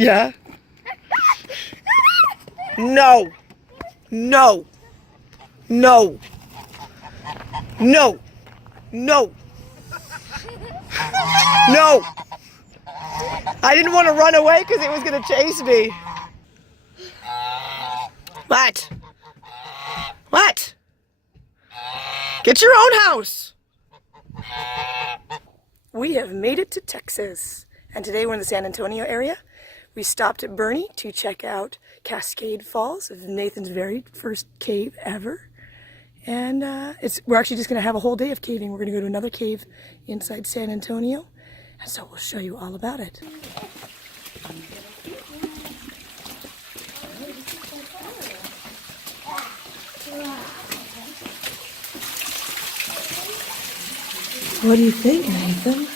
Yeah? No. No. No. No. No. No. I didn't want to run away because it was going to chase me. What? What? Get your own house. We have made it to Texas. And today we're in the San Antonio area. We stopped at Boerne to check out Cascade Falls, Nathan's very first cave ever. And we're actually just going to have a whole day of caving. We're going to go to another cave inside San Antonio. And so we'll show you all about it. What do you think, Nathan?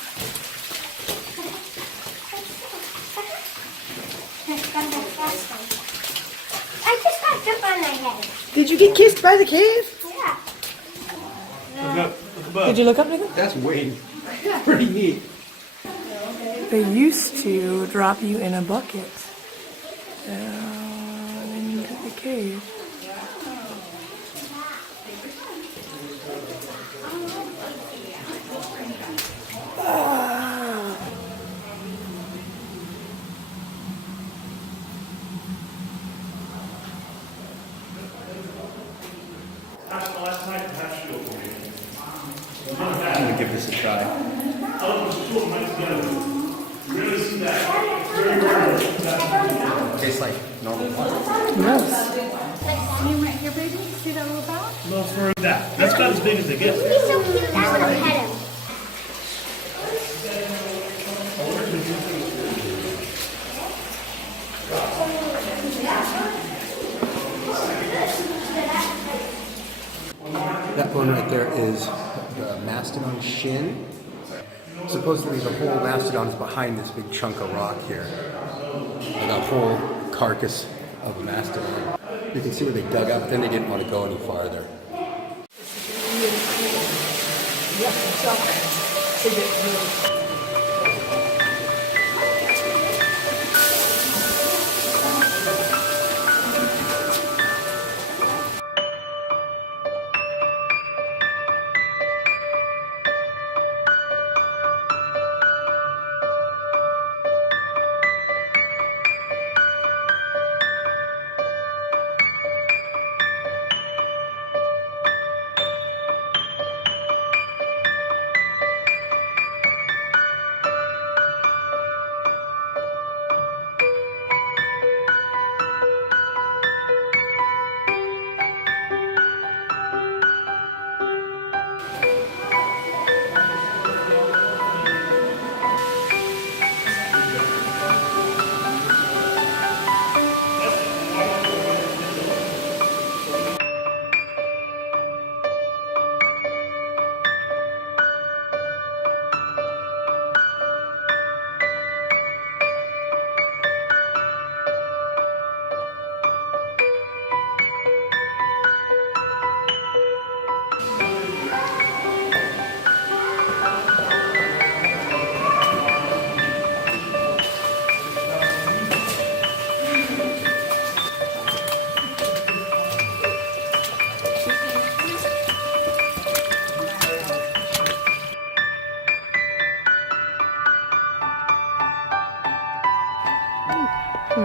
I just got jump on my head. Did you get kissed by the cave? Yeah. Look up. Did you look up, Nathan? That's way pretty neat. They used to drop you in a bucket down into the cave. I'm gonna give this a try. Tastes like normal water. Yes. You right here, baby. See that little ball? No, for that. That's about as big as it gets. He's so cute. I want to pet him. That one right there is the mastodon shin. Supposedly the whole mastodon is behind this big chunk of rock here. The whole carcass of a mastodon. You can see where they dug up, then they didn't want to go any farther.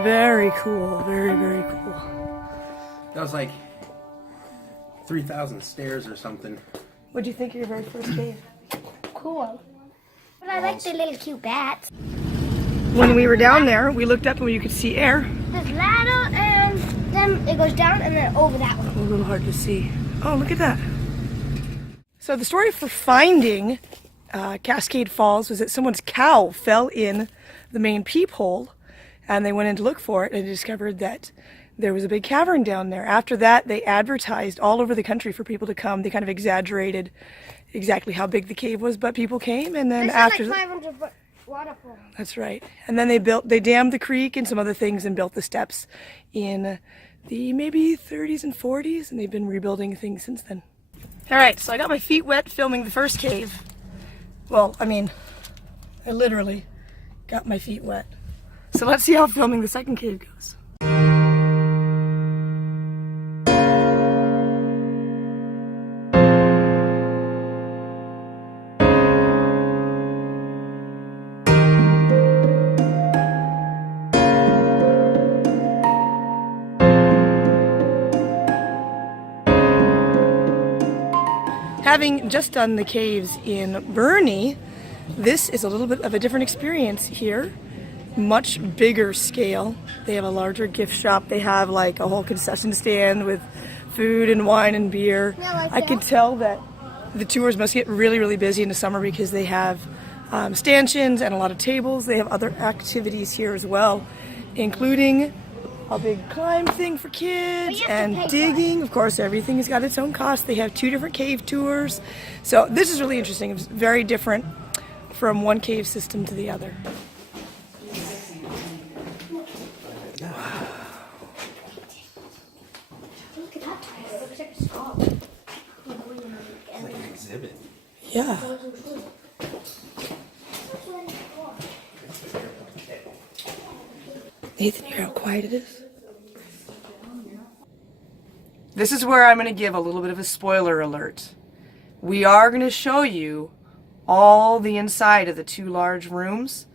Very cool. Very, very cool. That was like 3,000 stairs or something. What'd you think of your very first cave? Cool. But I like the little cute bats. When we were down there, we looked up and you could see air. There's ladder and then it goes down and then over that one. A little hard to see. Oh, look at that. So the story for finding Cascade Falls was that someone's cow fell in the main peephole, and they went in to look for it and discovered that there was a big cavern down there. After that, they advertised all over the country for people to come. They kind of exaggerated exactly how big the cave was, but people came, and then after like 500-foot waterfall. That's right. And then they dammed the creek and some other things and built the steps in the maybe 30s and 40s, and they've been rebuilding things since then. All right, so I got my feet wet filming the first cave. Well, I mean, I literally got my feet wet. So let's see how filming the second cave goes. Having just done the caves in Boerne, this is a little bit of a different experience here. Much bigger scale. They have a larger gift shop. They have like a whole concession stand with food and wine and beer. I can tell that the tours must get really, really busy in the summer because they have stanchions and a lot of tables. They have other activities here as well, including a big climb thing for kids and digging. Of course, everything has got its own cost. They have 2 different cave tours. So this is really interesting. It's very different from one cave system to the other. Look at that. It looks like a skull. Like an exhibit. Yeah. Nathan, you hear how quiet it is? This is where I'm going to give a little bit of a spoiler alert. We are going to show you all the inside of the 2 large rooms.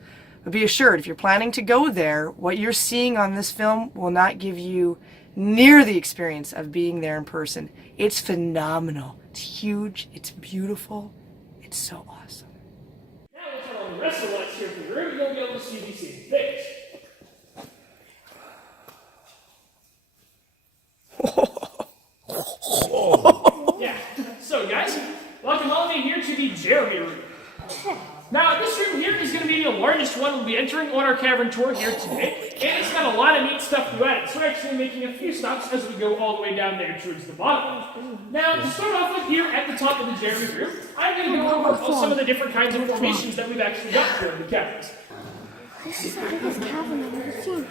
But be assured, if you're planning to go there, what you're seeing on this film will not give you near the experience of being there in person. It's phenomenal. It's huge. It's beautiful. It's so awesome. Now we'll turn on the rest of the lights here for the room. You'll be able to see these same things. Yeah. So guys, welcome all of you here to the Jeremy room. Now this room here is going to be the largest one we'll be entering on our cavern tour here today. And it's got a lot of neat stuff to add. So we're actually making a few stops as we go all the way down there towards the bottom. Now to start off with here at the top of the Jeremy room, I'm going to go over some of the different kinds of formations that we've actually got here in the caverns. This is the biggest cavern I've ever seen.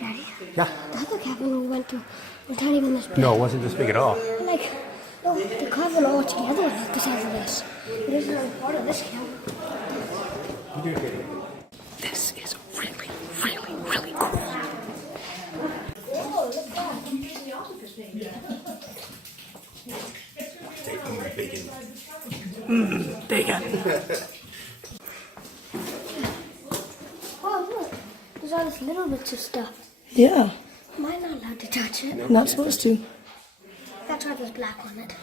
Daddy? Yeah. The other cavern we went to was not even this big. No, it wasn't this big at all. Like, no, the cavern all together was not the size of this. This is only part of this cavern. This is really, really, really cool. Oh, look at that. Bacon. Bacon. Oh, look. There's all these little bits of stuff. Yeah, Am I not allowed to touch it? not supposed to. That's why there's black on it.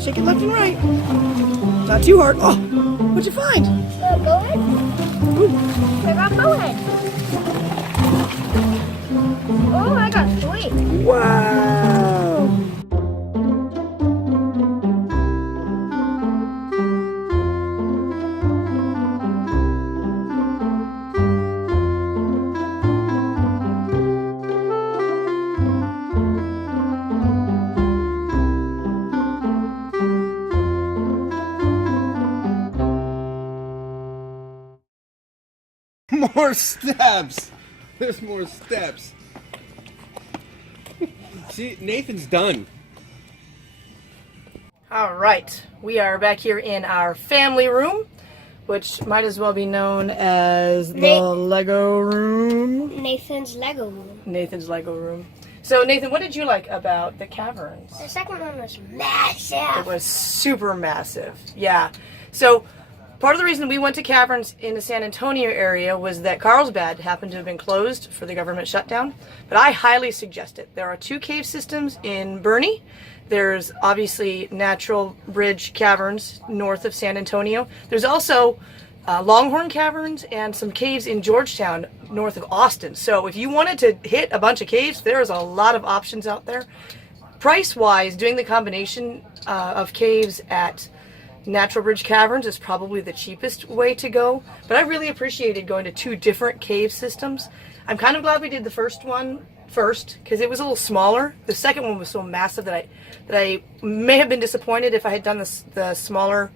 Shake it left and right. Not too hard. Oh, what'd you find? Bowhead? Ooh. I got bowhead. Oh, I got 3. Wow! More steps! There's more steps. See, Nathan's done. All right, we are back here in our family room, which might as well be known as the Lego room. Nathan's Lego room. Nathan's Lego room. So Nathan, what did you like about the caverns? The second one was massive. It was super massive. Yeah. So part of the reason we went to caverns in the San Antonio area was that Carlsbad happened to have been closed for the government shutdown. But I highly suggest it. There are 2 cave systems in Boerne. There's obviously Natural Bridge Caverns north of San Antonio. There's also Longhorn Caverns and some caves in Georgetown north of Austin. So if you wanted to hit a bunch of caves, there's a lot of options out there. Price-wise, doing the combination of caves at Natural Bridge Caverns is probably the cheapest way to go, but I really appreciated going to 2 different cave systems. I'm kind of glad we did the first one first because it was a little smaller. The second one was so massive that I may have been disappointed if I had done the smaller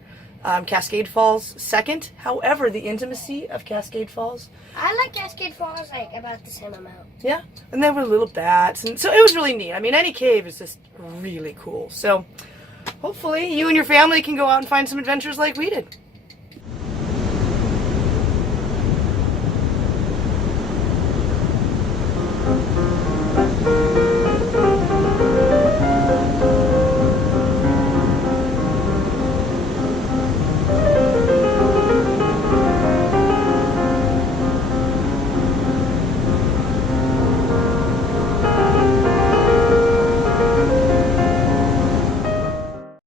Cascade Falls second. However, the intimacy of Cascade Falls, I like Cascade Falls like about the same amount. yeah, and there were little bats, and so it was really neat. I mean, any cave is just really cool. So hopefully you and your family can go out and find some adventures like we did.